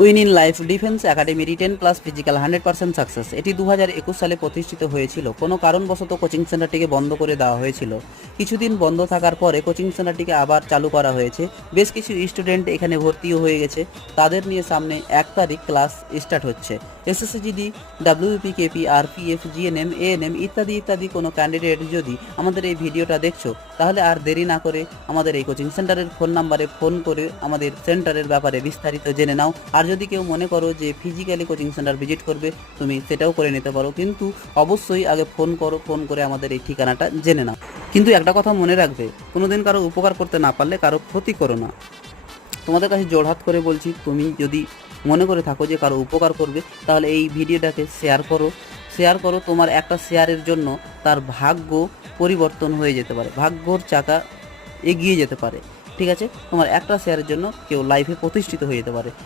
Win in life defence academy written plus physical 100% success. এটি 2021 সালে প্রতিষ্ঠিত হয়েছিল। কোনো কারণবশত কোচিং সেন্টারটিকে বন্ধ করে দেওয়া হয়েছিল। কিছুদিন বন্ধ থাকার পরে কোচিং সেন্টারটিকে আবার চালু করা হয়েছে। বেশ কিছু স্টুডেন্ট এখানে ভর্তিও হয়ে গেছে। তাদের নিয়ে সামনে 1 তারিখ ক্লাস স্টার্ট হচ্ছে। SSC GD, WP, KP, RPF, GNM, ANM ইত্যাদি ইত্যাদি কোনো ক্যান্ডিডেট যদি আমাদের এই ভিডিওটা দেখছো, তাহলে আর দেরি না করে আমাদের এই কোচিং সেন্টারের ফোন নাম্বারে ফোন করে আমাদের সেন্টারের ব্যাপারে বিস্তারিত জেনে নাও। আর যদি কেউ মনে করো যে ফিজিক্যালি কোচিং সেন্টার ভিজিট করবে, তুমি সেটাও করে নিতে পারো, কিন্তু অবশ্যই আগে ফোন করো, ফোন করে আমাদের এই ঠিকানাটা জেনে নাও। কিন্তু একটা কথা মনে রাখবে, কোনোদিন কারো উপকার করতে না পারলে কারো ক্ষতি করো না। তোমাদের কাছে জোড়হাত করে বলছি, তুমি যদি মনে করে থাকো যে কারো উপকার করবে, তাহলে এই ভিডিওটাকে শেয়ার করো। শেয়ার করো, তোমার একটা শেয়ারের জন্য তার ভাগ্য পরিবর্তন হয়ে যেতে পারে, ভাগ্যর চাকা এগিয়ে যেতে পারে। ঠিক আছে, তোমার একটা শেয়ারের জন্য কেউ লাইফে প্রতিষ্ঠিত হয়ে যেতে পারে।